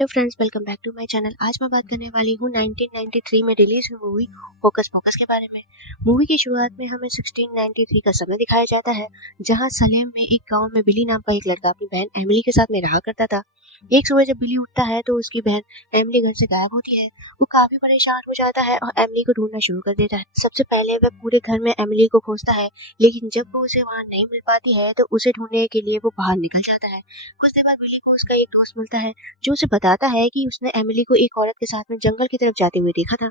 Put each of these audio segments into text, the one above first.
Hello friends, welcome back to my channel. आज मैं बात करने वाली हूँ 1993 में रिलीज हुई मूवी होकस पोकस के बारे में। मूवी की शुरुआत में हमें 1693 का समय दिखाया जाता है, जहाँ सलेम में एक गांव में बिली नाम का एक लड़का अपनी बहन एमिली के साथ में रहा करता था। एक सुबह जब बिली उठता है तो उसकी बहन एमिली घर से गायब होती है। वो काफी परेशान हो जाता है और एमिली को ढूंढना शुरू कर देता है। सबसे पहले वह पूरे घर में एमिली को खोजता है, लेकिन जब वो उसे वहाँ नहीं मिल पाती है तो उसे ढूंढने के लिए वो बाहर निकल जाता है। कुछ देर बाद बिली को उसका एक दोस्त मिलता है, जो उसे बताता है कि उसने एमिली को एक औरत के साथ में जंगल की तरफ जाते हुए देखा था।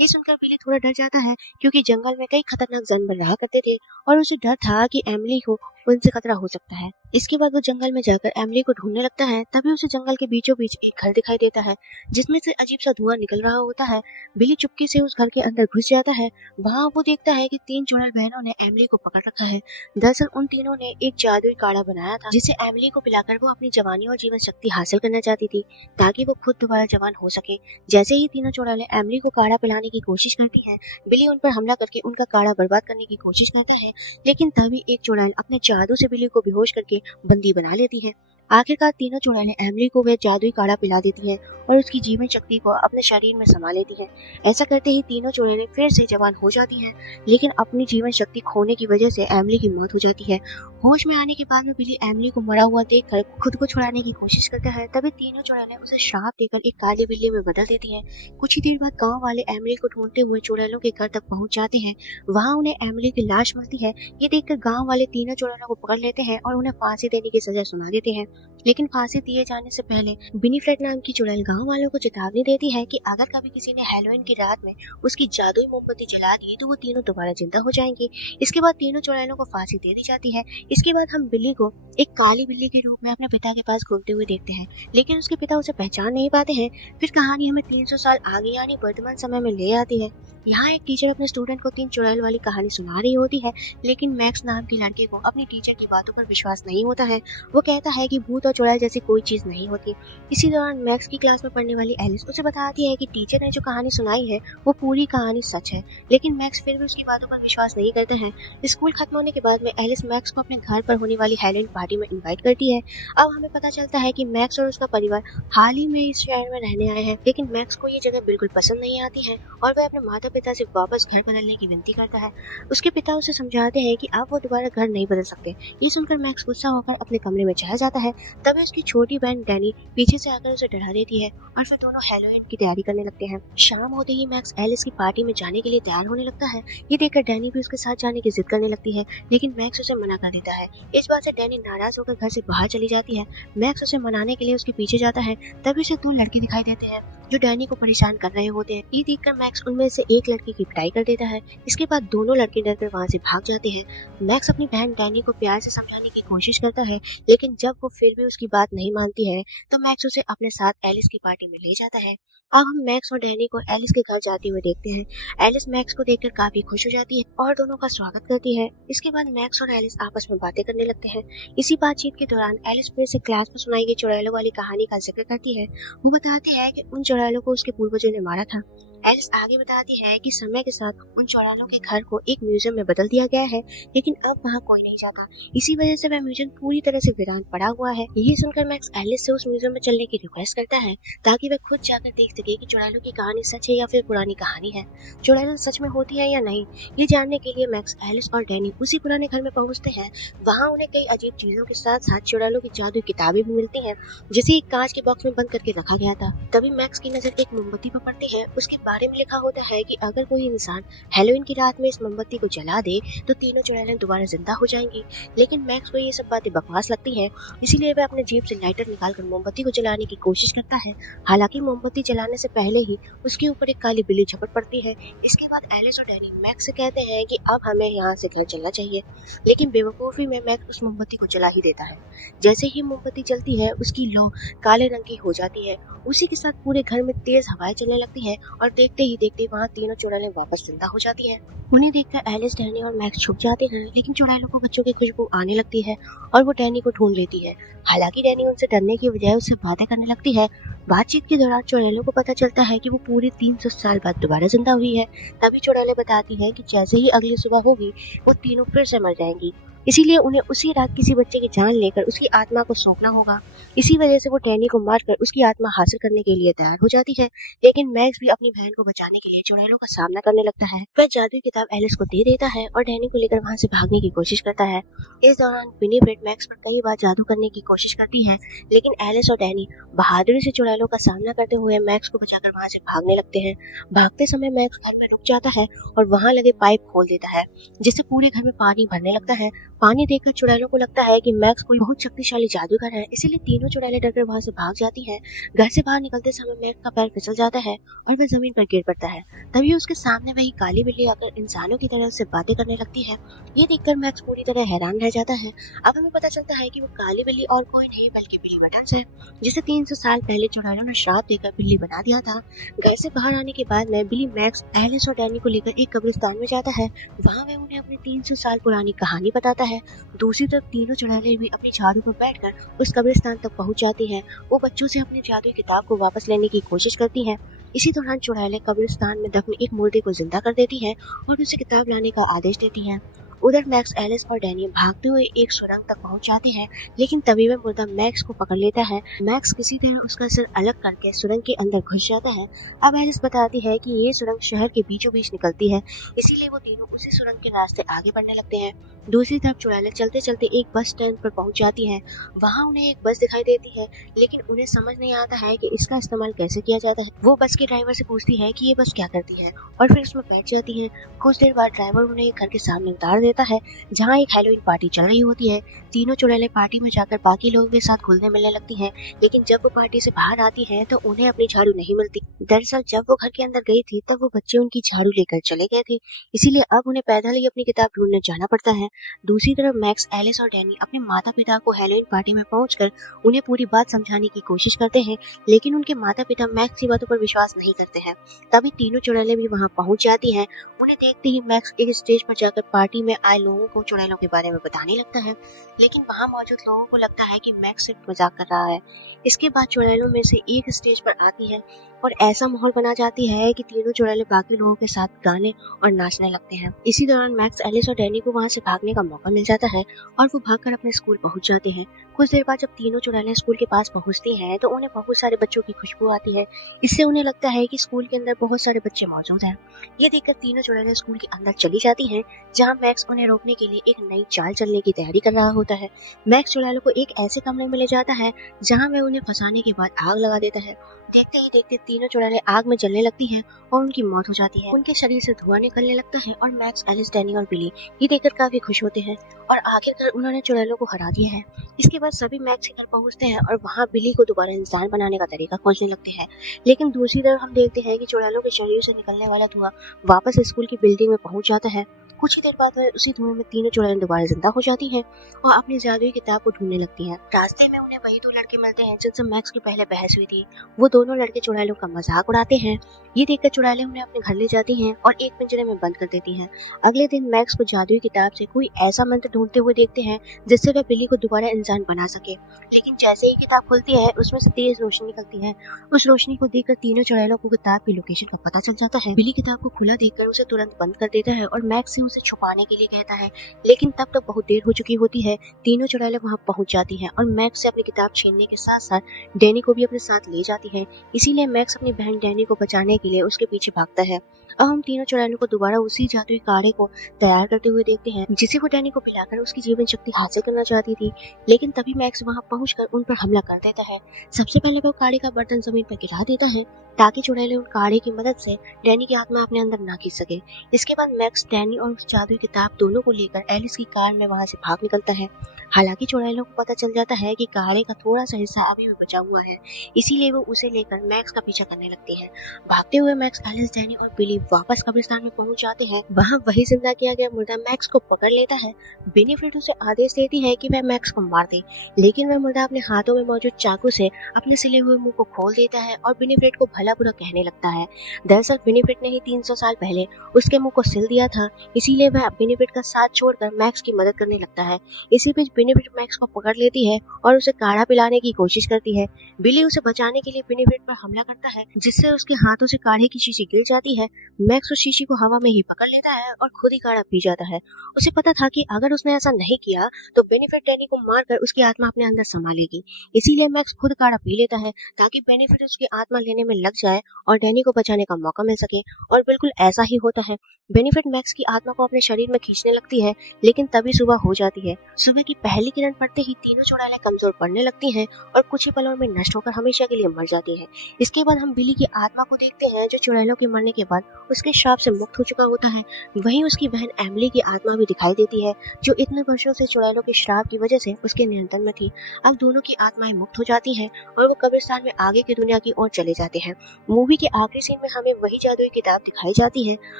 ये सुनकर बिली थोड़ा डर जाता है, क्योंकि जंगल में कई खतरनाक जानवर रहा करते थे और उसे डर था कि एमिली को उनसे खतरा हो सकता है। इसके बाद वो जंगल में जाकर एमिली को ढूंढने लगता है। तभी उसे जंगल के बीचों बीच एक घर दिखाई देता है, जिसमें से अजीब सा धुआं निकल रहा होता है। बिली चुपके से उस घर के अंदर घुस जाता है। वहाँ वो देखता है कि तीन चुड़ैल बहनों ने एमिली को पकड़ रखा है। दरअसल उन तीनों ने एक जादुई काढ़ा बनाया था, जिसे एमिली को पिलाकर वो अपनी जवानी और जीवन शक्ति हासिल करना चाहती थी, ताकि वो खुद दोबारा जवान हो सके। जैसे ही तीनों चुड़ैलें एमिली को काढ़ा पिलाने की कोशिश करती हैं, बिली उन पर हमला करके उनका काढ़ा बर्बाद करने की कोशिश करता है, लेकिन तभी एक चुड़ैल अपने जादू से बिली को बेहोश करके बंदी बना लेती है। आखिरकार तीनों चुड़ैलें एमिली को वह जादुई काढ़ा पिला देती हैं और उसकी जीवन शक्ति को अपने शरीर में समा लेती हैं। ऐसा करते ही तीनों चुड़ैलें फिर से जवान हो जाती हैं, लेकिन अपनी जीवन शक्ति खोने की वजह से एमिली की मौत हो जाती है। होश में आने के बाद में बिली एमिली को मरा हुआ देखकर खुद को छुड़ाने की कोशिश करता है। तभी तीनों चुड़ैलें उसे श्राप देकर एक काली बिल्ली में बदल देती हैं। कुछ ही देर बाद गांव वाले एमिली को ढूंढते हुए चुड़ैलों के घर तक पहुंच जाते हैं। वहां उन्हें एमिली की लाश मिलती है। ये देखकर गांव वाले तीनों चुड़ैलों को पकड़ लेते हैं और उन्हें फांसी देने की सजा सुना देते हैं। लेकिन फांसी दिए जाने से पहले विनीफ्रेड नाम की चुड़ैल गांव वालों को चेतावनी देती है कि अगर कभी किसी ने हैलोवीन की रात में उसकी जादुई मोमबत्ती जला दी तो वो तीनों दोबारा जिंदा हो जाएंगे। इसके बाद तीनों चुड़ैलों को फांसी दे दी जाती है। इसके बाद हम बिल्ली को एक काली बिल्ली के रूप में अपने पिता के पास घूमते हुए देखते हैं, लेकिन उसके पिता उसे पहचान नहीं पाते हैं। फिर कहानी हमें 300 साल आगे यानी वर्तमान समय में ले आती है। यहाँ एक टीचर अपने स्टूडेंट को तीन चुड़ैल वाली कहानी सुना रही होती है, लेकिन मैक्स नाम के लड़के को अपनी टीचर की बातों पर विश्वास नहीं होता है। वो कहता है कि भूत और चुड़ैल जैसी कोई चीज नहीं होती। इसी दौरान मैक्स की क्लास में पढ़ने वाली एलिस उसे बताती है कि टीचर ने जो कहानी सुनाई है वो पूरी कहानी सच है, लेकिन मैक्स फिर भी उसकी बातों पर विश्वास नहीं करता है। स्कूल खत्म होने के बाद में एलिस मैक्स को अपने घर पर होने वाली हैलोवीन पार्टी में इनवाइट करती है। अब हमें पता चलता है कि मैक्स और उसका परिवार हाल ही में इस शहर में रहने आए हैं, लेकिन मैक्स को ये जगह बिल्कुल पसंद नहीं आती है और वह अपने माता पिता से वापस घर बदलने की विनती करता है। उसके पिता उसे समझाते हैं कि अब वो दोबारा घर नहीं बदल सकते। ये सुनकर मैक्स गुस्सा होकर अपने कमरे में चला जाता है। तभी उसकी छोटी बहन डैनी पीछे से आकर उसे डरा देती है और फिर दोनों हैलोवीन की तैयारी करने लगते हैं। शाम होते ही मैक्स एलिस की पार्टी में जाने के लिए तैयार होने लगता है। ये देखकर डैनी भी उसके साथ जाने की जिद करने लगती है, लेकिन मैक्स उसे मना कर देता है। इस बात से डैनी नाराज होकर घर से बाहर चली जाती है। मैक्स उसे मनाने के लिए उसके पीछे जाता है। तभी उसे दो लड़के दिखाई देते हैं जो डैनी को परेशान कर रहे होते हैं। ये देखकर मैक्स उनमें से एक लड़की की पिटाई कर देता है। इसके बाद दोनों लड़के डरकर वहां से भाग जाते हैं। मैक्स अपनी बहन डैनी को प्यार से समझाने की कोशिश करता है, लेकिन जब वो फिर भी उसकी बात नहीं मानती है तो मैक्स उसे अपने साथ एलिस की पार्टी में ले जाता है। अब हम मैक्स और डैनी को एलिस के घर जाते हुए देखते हैं। एलिस मैक्स को देखकर काफी खुश हो जाती है और दोनों का स्वागत करती है। इसके बाद मैक्स और एलिस आपस में बातें करने लगते हैं। इसी बातचीत के दौरान एलिस फिर से क्लास में सुनाई गई चुड़ैलों वाली कहानी का जिक्र करती है। वो बताती है कि उन चुड़ैलों को उसके पूर्वजों ने मारा था। एलिस आगे बताती है कि समय के साथ उन चुड़ैलों के घर को एक म्यूजियम में बदल दिया गया है, लेकिन अब वहाँ कोई नहीं जाता। इसी वजह से वह म्यूजियम पूरी तरह से वीरान पड़ा हुआ है। ये सुनकर मैक्स एलिस से उस म्यूजियम में चलने की रिक्वेस्ट करता है, ताकि वह खुद जाकर देख सके कि चुड़ैलों की कहानी सच है या फिर पुरानी कहानी है। चुड़ैल सच में होती है या नहीं, ये जानने के लिए मैक्स, एलिस और डैनी उसी पुराने घर में पहुंचते हैं। वहाँ उन्हें कई अजीब चीजों के साथ साथ चुड़ैलों की जादुई किताबें भी मिलती हैं, जिसे एक कांच के बॉक्स में बंद करके रखा गया था। तभी मैक्स की नजर एक मोमबत्ती पर पड़ती है। उसके बारे में लिखा होता है कि अगर कोई इंसान हैलोवीन की रात में इस मोमबत्ती को जला दे तो तीनों चुड़ैलें दोबारा जिंदा हो जाएंगी। लेकिन मैक्स को ये सब बातें बकवास लगती हैं, इसीलिए वह अपने जेब से लाइटर निकालकर मोमबत्ती को जलाने की कोशिश करता है। हालांकि मोमबत्ती जलाने से पहले ही उसके ऊपर एक काली बिल्ली झपट पड़ती है। इसके बाद एलिस और डैनी मैक्स से कहते हैं कि अब हमें यहाँ से घर चलना चाहिए, लेकिन बेवकूफी में मैक्स उस मोमबत्ती को जला ही देता है। जैसे ही मोमबत्ती जलती है उसकी लौ काले रंग की हो जाती है। उसी के साथ पूरे घर में तेज हवाएं चलने लगती हैं और देखते ही देखते वहाँ तीनों चुड़ैलें वापस जिंदा हो जाती हैं। उन्हें देखकर एलिस, डैनी और मैक्स छुप जाते हैं, लेकिन चुड़ैलों को बच्चों की खुशबू आने लगती है और वो डैनी को ढूंढ लेती है। हालांकि डैनी उनसे डरने की बजाय उससे बातें करने लगती है। बातचीत के दौरान चुड़ैलों को पता चलता है कि वो पूरी 300 साल बाद दोबारा जिंदा हुई है। तभी चुड़ैलें बताती हैं कि जैसे ही अगली सुबह होगी वो तीनों फिर से मर जाएंगी। इसीलिए उन्हें उसी रात किसी बच्चे की जान लेकर उसकी आत्मा को सौंपना होगा। इसी वजह से वो डैनी को मारकर उसकी आत्मा हासिल करने के लिए तैयार हो जाती है। लेकिन मैक्स भी अपनी बहन को बचाने के लिए चुड़ैलों का सामना करने लगता है। वह जादुई किताब एलिस को दे देता है और डैनी को लेकर वहाँ से भागने की कोशिश करता है। इस दौरान विनीफ्रेड मैक्स पर कई बार जादू करने की कोशिश करती है, लेकिन एलिस और डैनी बहादुरी से चुड़ैलों का सामना करते हुए मैक्स को बचाकर वहाँ से भागने लगते हैं। भागते समय मैक्स घर में रुक जाता है और वहाँ लगे पाइप खोल देता है, जिससे पूरे घर में पानी भरने लगता है। पानी देखकर चुड़ैलों को लगता है कि मैक्स कोई बहुत शक्तिशाली जादूगर है, इसीलिए तीनों चुड़ैलें डरकर वहाँ से भाग जाती हैं। घर से बाहर निकलते समय मैक्स का पैर फिसल जाता है और वह जमीन पर गिर पड़ता है। तभी उसके सामने वही काली बिल्ली आकर इंसानों की तरह उससे बातें करने लगती है। ये देखकर मैक्स पूरी तरह हैरान रह जाता है। अब हमें पता चलता है कि वो काली बिल्ली और कोई नहीं बल्कि बिली बटन्स है, जिसे 300 साल पहले चुड़ैलों ने श्राप देकर बिल्ली बना दिया था। घर से बाहर आने के बाद में बिली मैक्स, एलिस और डैनी को लेकर एक कब्रिस्तान में जाता है। वहाँ वह उन्हें अपनी 300 साल पुरानी कहानी बताता है। दूसरी तरफ तीनों चुड़ैलें भी अपनी झाड़ू पर बैठकर उस कब्रिस्तान तक पहुंच जाती हैं। वो बच्चों से अपनी जादुई किताब को वापस लेने की कोशिश करती हैं। इसी दौरान चुड़ैलें कब्रिस्तान में दफन एक मुर्दे को जिंदा कर देती हैं और उसे किताब लाने का आदेश देती हैं। उधर मैक्स, एलिस और डैनी भागते हुए एक सुरंग तक पहुंच जाते हैं, लेकिन तभी वह मुर्दा मैक्स को पकड़ लेता है। मैक्स किसी तरह उसका सिर अलग करके सुरंग के अंदर घुस जाता है। अब एलिस बताती है कि ये सुरंग शहर के बीचों बीच निकलती है, इसीलिए वो तीनों उसी सुरंग के रास्ते आगे बढ़ने लगते हैं। दूसरी तरफ चुड़ैलें चलते चलते एक बस स्टैंड पर पहुंच जाती है। वहाँ उन्हें एक बस दिखाई देती है, लेकिन उन्हें समझ नहीं आता है कि इसका इस्तेमाल कैसे किया जाता है। वो बस के ड्राइवर से पूछती है कि ये बस क्या करती है और फिर उसमें बैठ जाती है। कुछ देर बाद ड्राइवर उन्हें एक घर के सामने उतार देता है, जहाँ एक हैलोवीन पार्टी चल रही होती है। तीनों चुड़ैलें पार्टी में जाकर बाकी लोगों के साथ घुलने मिलने लगती हैं, लेकिन जब वो पार्टी से बाहर आती हैं तो उन्हें अपनी झाड़ू नहीं मिलती। दरअसल जब वो घर के अंदर गई थी तब वो बच्चे उनकी झाड़ू लेकर चले गए थे, इसीलिए अब उन्हें पैदल ही अपनी किताब ढूंढने जाना पड़ता है। दूसरी तरफ मैक्स, एलिस और डैनी अपने माता पिता को हैलोवीन पार्टी में पहुंचकर उन्हें पूरी बात समझाने की कोशिश करते हैं, लेकिन उनके माता पिता मैक्स की बातों पर विश्वास नहीं करते हैं। तभी तीनों चुड़ैलें भी वहाँ पहुंच जाती हैं। उन्हें देखते ही मैक्स एक स्टेज पर जाकर पार्टी में आए लोगों को चुड़ैलों के बारे में बताने लगता है, लेकिन वहाँ मौजूद लोगों को लगता है कि मैक्स सिर्फ मजाक कर रहा है। इसके बाद चुड़ैलों में से एक स्टेज पर आती है और ऐसा माहौल बना जाती है कि तीनों चुड़ैलें बाकी लोगों के साथ गाने और नाचने लगते हैं। इसी दौरान मैक्स, एलिस और डैनी को वहाँ से भागने का मौका मिल जाता है और वो भागकर अपने स्कूल पहुंच जाते हैं। कुछ देर बाद जब तीनों चुड़ैलें स्कूल के पास पहुंचती हैं तो उन्हें बहुत सारे बच्चों की खुशबू आती है। इससे उन्हें लगता है कि स्कूल के अंदर बहुत सारे बच्चे मौजूद हैं। ये देखकर तीनों चुड़ैलें स्कूल के अंदर चली जाती हैं, जहाँ मैक्स उन्हें रोकने के लिए एक नई चाल चलने की तैयारी कर रहा होता है। मैक्स चुड़ैलों को एक ऐसे कमरे में ले जाता है जहाँ वह उन्हें फंसाने के बाद आग लगा देता है। देखते ही देखते तीनों चुड़ैलें आग में जलने लगती हैं और उनकी मौत हो जाती है। उनके शरीर से धुआं निकलने लगता है और मैक्स, एलिस, डैनी और बिली ये देखकर काफी खुश होते हैं और आखिरकार उन्होंने चुड़ैलों को हरा दिया है। इसके बाद सभी मैक्स के घर पहुंचते हैं और वहाँ बिली को दोबारा इंसान बनाने का तरीका खोजने लगते हैं, लेकिन दूसरी तरफ हम देखते हैं कि चुड़ैलों के शरीर से निकलने वाला धुआं वापस स्कूल की बिल्डिंग में पहुंच जाता है। कुछ ही देर बाद उसी धुएं में तीनों चुड़ैलें दोबारा जिंदा हो जाती हैं और अपनी जादुई किताब को ढूंढने लगती हैं। रास्ते में उन्हें वही दो लड़के मिलते हैं जिनसे मैक्स की पहले बहस हुई थी। वो दोनों लड़के चुड़ैलों का मजाक उड़ाते हैं। ये देखकर चुड़ैलें उन्हें अपने घर ले जाती हैं और एक पिंजरे में बंद कर देती हैं। अगले दिन मैक्स को जादुई किताब से कोई ऐसा मंत्र ढूंढते हुए देखते हैं जिससे वह बिली को दोबारा इंसान बना सके, लेकिन जैसे ही किताब खुलती है उसमें से तेज रोशनी निकलती है। उस रोशनी को देखकर तीनों चुड़ैलों को किताब की लोकेशन का पता चल जाता है। बिली किताब को खुला देखकर उसे तुरंत बंद कर देता है और मैक्स से उसे छुपाने के लिए कहता है, लेकिन तब तक बहुत देर हो चुकी होती है। तीनों चुड़ैलें वहां पहुंच जाती हैं और मैक्स से अपनी किताब छीनने के साथ साथ डैनी को भी अपने साथ ले जाती है। इसीलिए मैक्स अपनी बहन डैनी को बचाने के लिए उसके पीछे भागता है। अब हम तीनों चुड़ैलों को दोबारा उसी जादुई काढ़े को तैयार करते हुए देखते हैं जिसे वो डैनी को पिलाकर उसकी जीवन शक्ति हासिल करना चाहती थी, लेकिन तभी मैक्स वहां पहुंचकर उन पर हमला कर देता है। सबसे पहले वो काढ़े का बर्तन जमीन पर गिरा देता है ताकि चुड़ैलें उन काढ़े की मदद से डैनी की आत्मा अपने अंदर ना खींच सके। इसके बाद मैक्स, डैनी और उस जादुई किताब दोनों को लेकर एलिस की कार में वहां से भाग निकलता है। हालांकि चुड़ैलों को पता चल जाता है कि काढ़े का थोड़ा सा हिस्सा अभी भी बचा हुआ है, इसीलिए वो उसे लेकर मैक्स का पीछा करने लगती है। भागते हुए मैक्स, एलिस, डैनी और बिली वापस कब्रिस्तान में पहुंच जाते हैं। वहां वही जिंदा किया गया मुर्दा मैक्स को पकड़ लेता है। विनीफ्रेड उसे आदेश देती है कि वह मैक्स को मार दे, लेकिन वह मुर्दा अपने हाथों में मौजूद चाकू से अपने सिले हुए मुंह को खोल देता है और विनीफ्रेड को भला बुरा कहने लगता है। दरअसल विनीफ्रेड ने ही 300 साल पहले उसके मुंह को सिल दिया था, इसीलिए वह विनीफ्रेड का साथ छोड़कर मैक्स की मदद करने लगता है। इसी बीच विनीफ्रेड मैक्स को पकड़ लेती है और उसे काढ़ा पिलाने की कोशिश करती है। बिली उसे बचाने के लिए विनीफ्रेड पर हमला करता है, जिससे उसके हाथों से काढ़े की शीशी गिर जाती है। मैक्स उस शीशी को हवा में ही पकड़ लेता है और खुद ही काढ़ा पी जाता है। उसे पता था कि अगर उसने ऐसा नहीं किया तो बेनिफिट डैनी को मारकर उसकी आत्मा अपने अंदर समा लेगी। इसीलिए मैक्स खुद काढ़ा पी लेता है ताकि बेनिफिट उसकी आत्मा लेने में लग जाए और डैनी को बचाने का मौका मिल सके। और बिल्कुल ऐसा ही होता है। बेनिफिट मैक्स की आत्मा को अपने शरीर में खींचने लगती है, लेकिन तभी सुबह हो जाती है। सुबह की पहली किरण पड़ते ही तीनों चुड़ैलें कमजोर पड़ने लगती हैं और कुछ ही पलों में नष्ट होकर हमेशा के लिए मर जाती हैं। इसके बाद हम बिली की आत्मा को देखते हैं जो चुड़ैलों के मरने के बाद उसके श्राप से मुक्त हो चुका होता है। वहीं उसकी बहन एमिली की आत्मा भी दिखाई देती है जो इतने वर्षों से चुड़ैलों के श्राप की वजह से उसके नियंत्रण में थी। अब दोनों की आत्माएं मुक्त हो जाती हैं और वो कब्रिस्तान में आगे की दुनिया की ओर चले जाते हैं। मूवी के आखिरी सीन में हमें वही जादुई किताब दिखाई जाती है।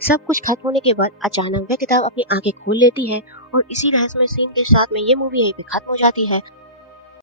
सब कुछ खत्म होने के बाद अचानक वह किताब अपनी आंखें खोल लेती है और इसी रहस्यमय सीन के साथ में ये मूवी यहीं पे खत्म हो जाती है।